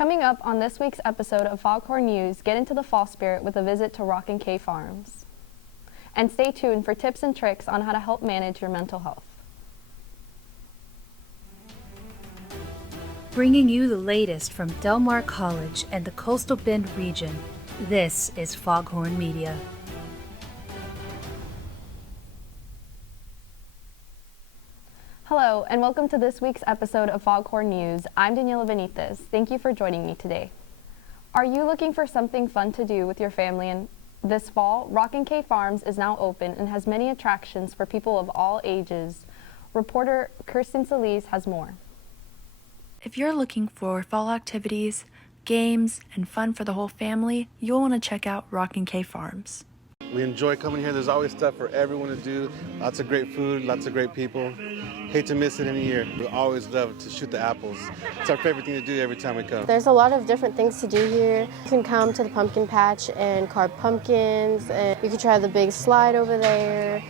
Coming up on this week's episode of Foghorn News, get into the fall spirit with a visit to Rockin K Farms. And stay tuned for tips and tricks on how to help manage your mental health. Bringing you the latest from Del Mar College and the Coastal Bend region, this is Foghorn Media. Hello, and welcome to this week's episode of Foghorn News. I'm Daniela Benitez. Thank you for joining me today. Are you looking for something fun to do with your family this fall? Rockin K Farms is now open and has many attractions for people of all ages. Reporter Kirsten Solis has more. If you're looking for fall activities, games, and fun for the whole family, you'll want to check out Rockin K Farms. We enjoy coming here. There's always stuff for everyone to do. Lots of great food, lots of great people. Hate to miss it any year. We always love to shoot the apples. It's our favorite thing to do every time we come. There's a lot of different things to do here. You can come to the pumpkin patch and carve pumpkins, and you can try the big slide over there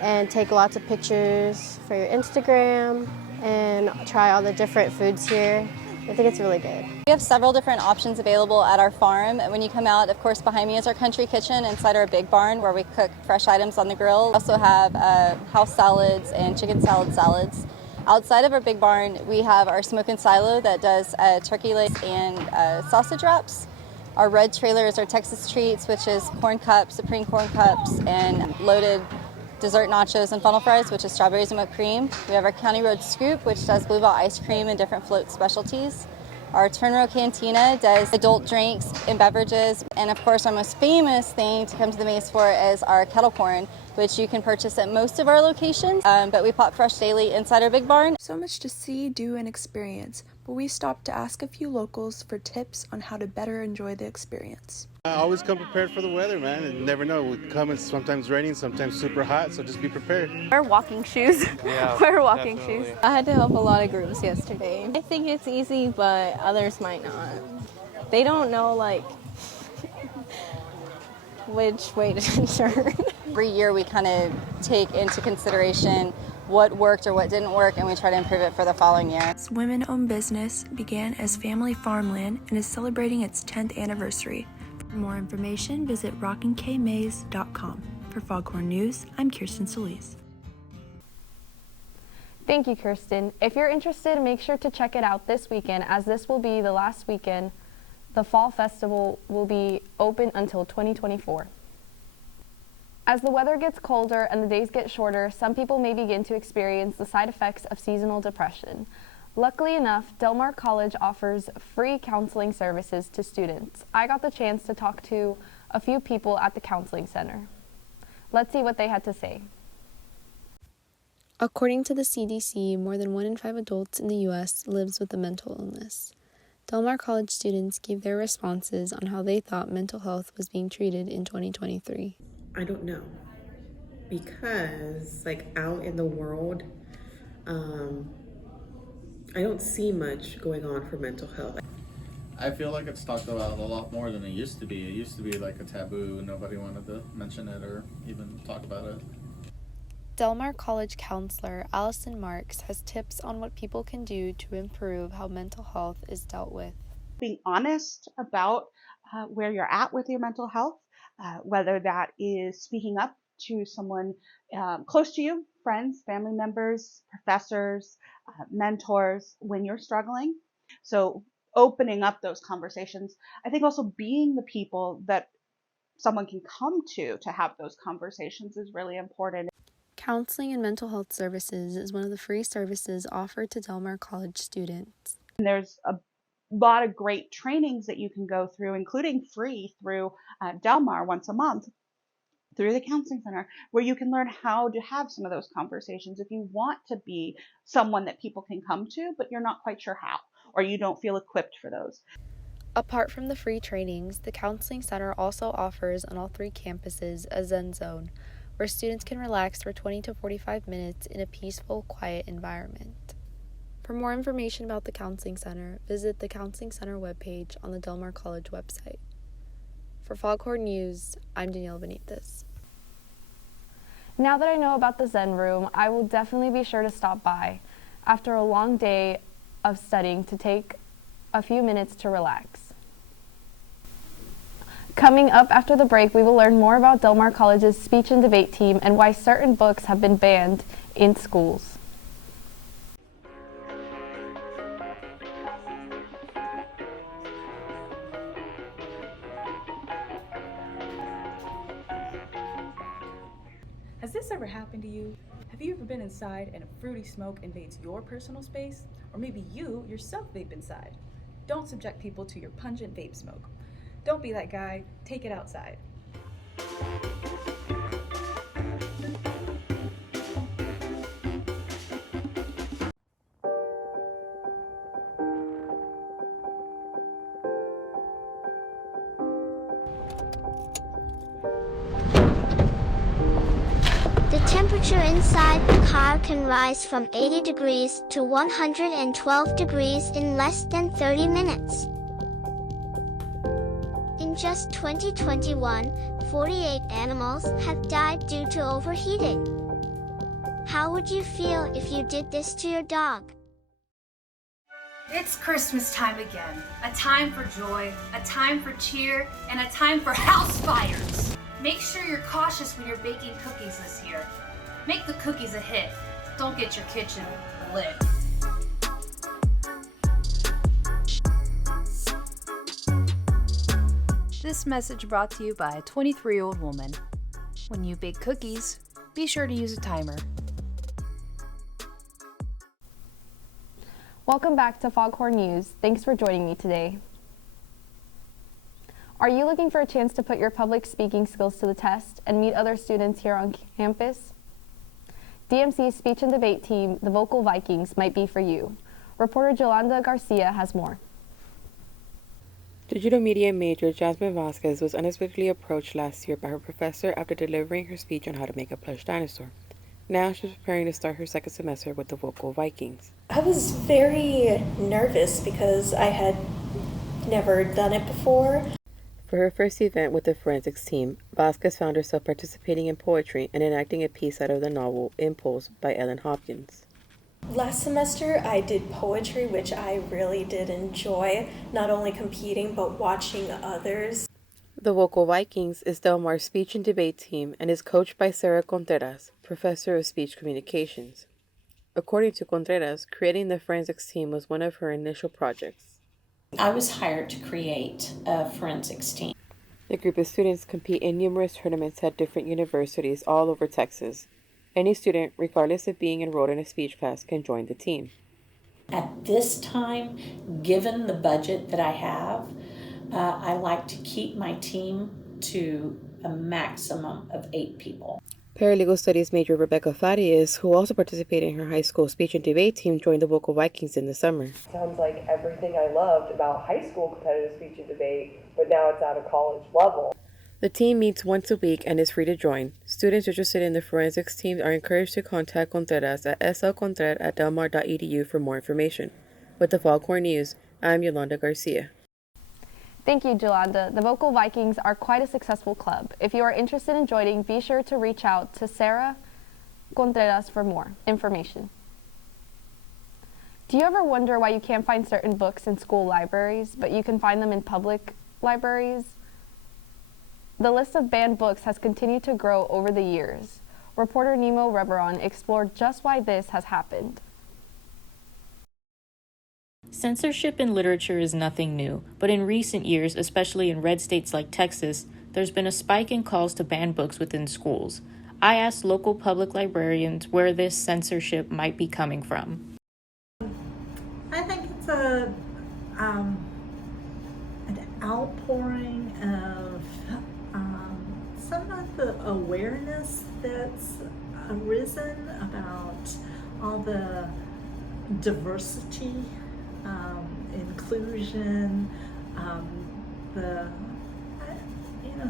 and take lots of pictures for your Instagram and try all the different foods here. I think it's really good. We have several different options available at our farm. When you come out, of course, behind me is our country kitchen inside our big barn where we cook fresh items on the grill. We also have house salads and chicken salads. Outside of our big barn, we have our smoke and silo that does turkey legs and sausage wraps. Our red trailer is our Texas treats, which is corn cups, supreme corn cups, and loaded dessert nachos and funnel fries, which is strawberries and whipped cream. We have our County Road Scoop, which does Bluebell ice cream and different float specialties. Our Turn Row Cantina does adult drinks and beverages. And of course, our most famous thing to come to the maze for is our kettle corn, which you can purchase at most of our locations, but we pop fresh daily inside our big barn. So much to see, do, and experience, but we stopped to ask a few locals for tips on how to better enjoy the experience. I always come prepared for the weather, man. You never know. We come, it's sometimes raining, sometimes super hot, so just be prepared. Wear walking shoes. Wear walking shoes. I had to help a lot of groups yesterday. I think it's easy, but others might not. They don't know, which way to turn. Every year we kind of take into consideration what worked or what didn't work, and we try to improve it for the following year. This women-owned business began as family farmland and is celebrating its 10th anniversary. For more information, visit rockinkmaze.com. For Foghorn News, I'm Kirsten Solis. Thank you, Kirsten. If you're interested, make sure to check it out this weekend, as this will be the last weekend. The Fall Festival will be open until 2024. As the weather gets colder and the days get shorter, some people may begin to experience the side effects of seasonal depression. Luckily enough, Del Mar College offers free counseling services to students. I got the chance to talk to a few people at the counseling center. Let's see what they had to say. According to the CDC, more than 1 in 5 adults in the U.S. lives with a mental illness. Del Mar College students gave their responses on how they thought mental health was being treated in 2023. I don't know, because out in the world, I don't see much going on for mental health. I feel like it's talked about a lot more than it used to be. It used to be like a taboo. Nobody wanted to mention it or even talk about it. Del Mar College counselor Allison Marks has tips on what people can do to improve how mental health is dealt with. Being honest about where you're at with your mental health, whether that is speaking up to someone close to you, friends, family members, professors, mentors, when you're struggling. So opening up those conversations. I think also being the people that someone can come to have those conversations is really important. Counseling and mental health services is one of the free services offered to Del Mar College students. And there's a lot of great trainings that you can go through, including free through Del Mar once a month, through the counseling center, where you can learn how to have some of those conversations if you want to be someone that people can come to, but you're not quite sure how, or you don't feel equipped for those. Apart from the free trainings, the counseling center also offers on all 3 campuses a Zen zone, where students can relax for 20 to 45 minutes in a peaceful, quiet environment. For more information about the Counseling Center, visit the Counseling Center webpage on the Del Mar College website. For Foghorn News, I'm Daniela Benitez. Now that I know about the Zen Room, I will definitely be sure to stop by. After a long day of studying, to take a few minutes to relax. Coming up after the break, we will learn more about Del Mar College's speech and debate team and why certain books have been banned in schools. Has this ever happened to you? Have you ever been inside and a fruity smoke invades your personal space? Or maybe you yourself vape inside? Don't subject people to your pungent vape smoke. Don't be that guy, take it outside. The temperature inside the car can rise from 80 degrees to 112 degrees in less than 30 minutes. In just 2021, 48 animals have died due to overheating. How would you feel if you did this to your dog? It's Christmas time again. A time for joy, a time for cheer, and a time for house fires. Make sure you're cautious when you're baking cookies this year. Make the cookies a hit. Don't get your kitchen lit. This message brought to you by a 23-year-old woman. When you bake cookies, be sure to use a timer. Welcome back to Foghorn News. Thanks for joining me today. Are you looking for a chance to put your public speaking skills to the test and meet other students here on campus? DMC's speech and debate team, the Vocal Vikings, might be for you. Reporter Yolanda Garcia has more. Digital media major Jasmine Vasquez was unexpectedly approached last year by her professor after delivering her speech on how to make a plush dinosaur. Now she's preparing to start her second semester with the Vocal Vikings. I was very nervous because I had never done it before. For her first event with the forensics team, Vasquez found herself participating in poetry and enacting a piece out of the novel Impulse by Ellen Hopkins. Last semester I did poetry, which I really did enjoy, not only competing but watching others. The Vocal Vikings is Del Mar's speech and debate team and is coached by Sarah Contreras, professor of speech communications. According to Contreras, creating the forensics team was one of her initial projects. I was hired to create a forensics team. The group of students compete in numerous tournaments at different universities all over Texas. Any student, regardless of being enrolled in a speech class, can join the team. At this time, given the budget that I have, I like to keep my team to a maximum of 8 people. Paralegal studies major Rebecca Farias, who also participated in her high school speech and debate team, joined the Vocal Vikings in the summer. Sounds like everything I loved about high school competitive speech and debate, but now it's at a college level. The team meets once a week and is free to join. Students interested in the forensics team are encouraged to contact Contreras at slcontreras@delmar.edu for more information. With the Foghorn News, I'm Yolanda Garcia. Thank you, Yolanda. The Vocal Vikings are quite a successful club. If you are interested in joining, be sure to reach out to Sarah Contreras for more information. Do you ever wonder why you can't find certain books in school libraries, but you can find them in public libraries? The list of banned books has continued to grow over the years. Reporter Nemo Reberon explored just why this has happened. Censorship in literature is nothing new, but in recent years, especially in red states like Texas, there's been a spike in calls to ban books within schools. I asked local public librarians where this censorship might be coming from. I think it's an outpouring of some of the awareness that's arisen about all the diversity, inclusion,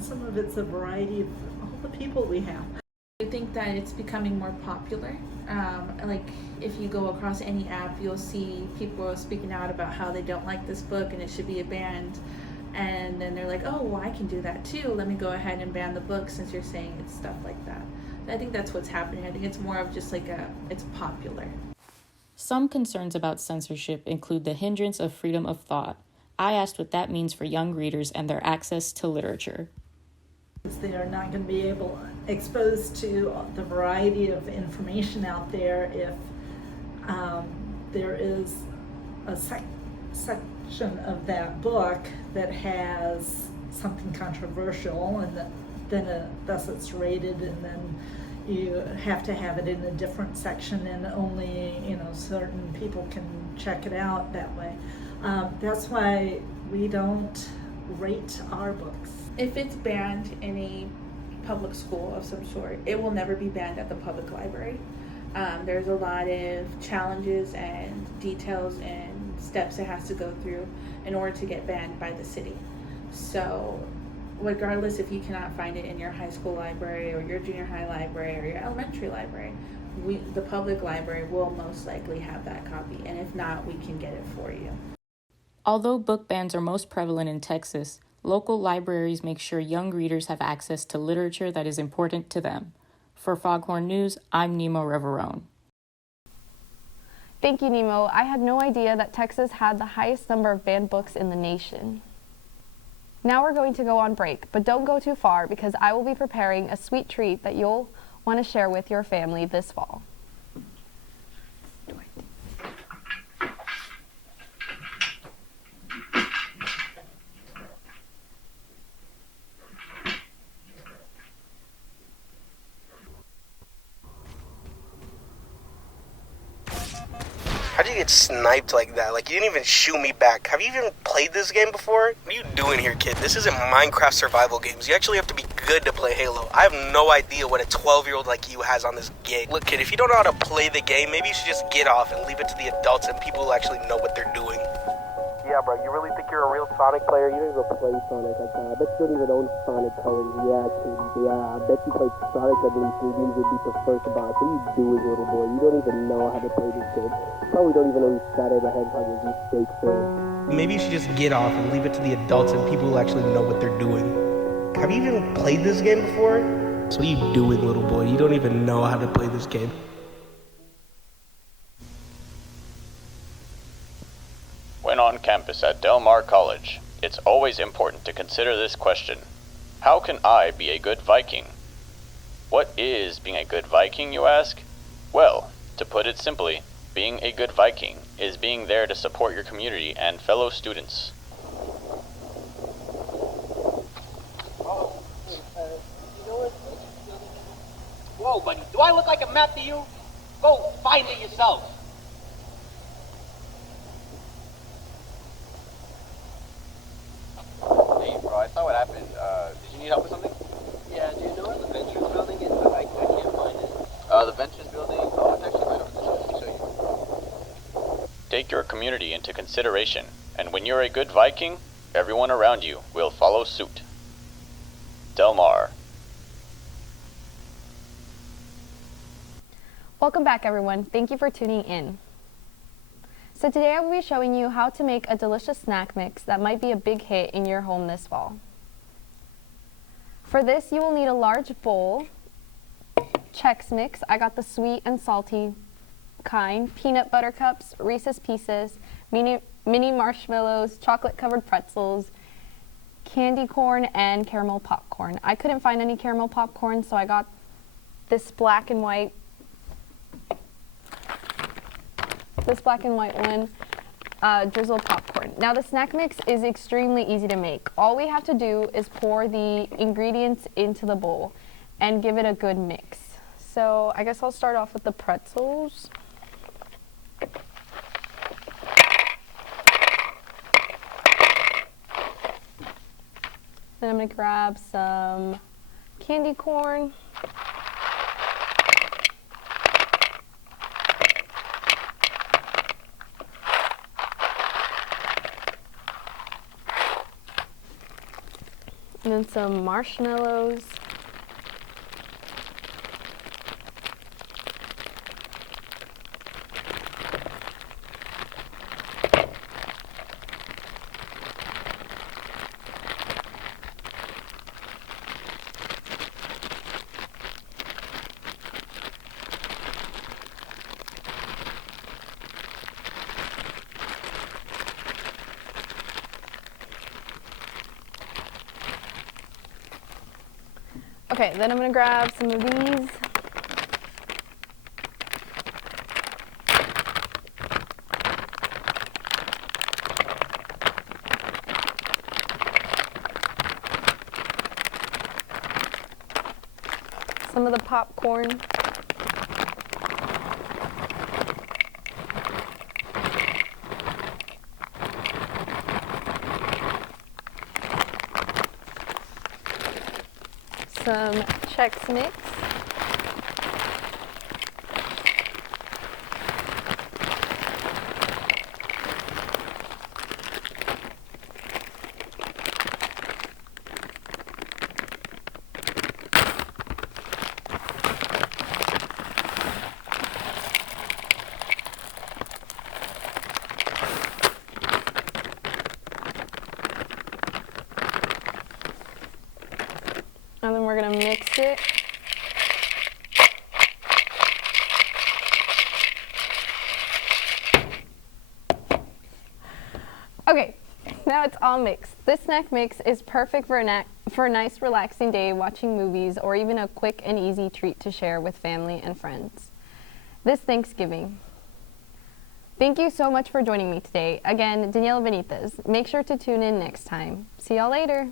some of it's a variety of all the people we have. I think that it's becoming more popular. Like if you go across any app, you'll see people speaking out about how they don't like this book and it should be banned. And then they're like, oh, well, I can do that too. Let me go ahead and ban the book since you're saying it's stuff like that. I think that's what's happening. I think it's more of just like it's popular. Some concerns about censorship include the hindrance of freedom of thought. I asked what that means for young readers and their access to literature. They are not going to be exposed to the variety of information out there if there is a section of that book that has something controversial, and thus it's rated, and then you have to have it in a different section, and only certain people can check it out that way. That's why we don't rate our books. If it's banned in a public school of some sort, it will never be banned at the public library. There's a lot of challenges and details and steps it has to go through in order to get banned by the city. So regardless if you cannot find it in your high school library or your junior high library or your elementary library, the public library will most likely have that copy, and if not, we can get it for you. Although book bans are most prevalent in Texas, local libraries make sure young readers have access to literature that is important to them. For Foghorn News, I'm Nemo Riverone. Thank you, Nemo. I had no idea that Texas had the highest number of banned books in the nation. Now we're going to go on break, but don't go too far because I will be preparing a sweet treat that you'll want to share with your family this fall. How do you get sniped like that? Like, you didn't even shoot me back. Have you even played this game before? What are you doing here, kid? This isn't Minecraft survival games. You actually have to be good to play Halo. I have no idea what a 12-year-old like you has on this game. Look, kid, if you don't know how to play the game, maybe you should just get off and leave it to the adults and people who actually know what they're doing. Yeah, bro, you really think you're a real Sonic player? You don't even play Sonic like that. I bet you don't even own Sonic colors. Yeah, kid. Yeah, I bet you played Sonic at least and you would be the first about. What are you doing, little boy? You don't even know how to play this game. Probably don't even know who Saturday the Hedgehog is, you fake fan. Maybe you should just get off and leave it to the adults and people who actually know what they're doing. Have you even played this game before? So what are you doing, little boy? You don't even know how to play this game. When on campus at Del Mar College, it's always important to consider this question. How can I be a good Viking? What is being a good Viking, you ask? Well, to put it simply, being a good Viking is being there to support your community and fellow students. Whoa, buddy, do I look like a map to you? Go find it yourself. Hey, bro, I saw what happened. Did you need help with something? Yeah, do you know where the Ventures building is? I can't find it. The Ventures building? Oh, it's actually right over there. Let me show you. Take your community into consideration, and when you're a good Viking, everyone around you will follow suit. Del Mar. Welcome back, everyone. Thank you for tuning in. So today I will be showing you how to make a delicious snack mix that might be a big hit in your home this fall. For this, you will need a large bowl, Chex Mix. I got the sweet and salty kind, peanut butter cups, Reese's Pieces, mini marshmallows, chocolate-covered pretzels, candy corn, and caramel popcorn. I couldn't find any caramel popcorn, so I got this black and white one, drizzle popcorn. Now the snack mix is extremely easy to make. All we have to do is pour the ingredients into the bowl and give it a good mix. So I guess I'll start off with the pretzels. Then I'm gonna grab some candy corn. And then some marshmallows. Okay, then I'm gonna grab some of these. Some of the popcorn. Some Chex Mix. And then we're gonna mix it. Okay, now it's all mixed. This snack mix is perfect for a nice relaxing day watching movies or even a quick and easy treat to share with family and friends this Thanksgiving. Thank you so much for joining me today. Again, Daniela Benitez. Make sure to tune in next time. See y'all later.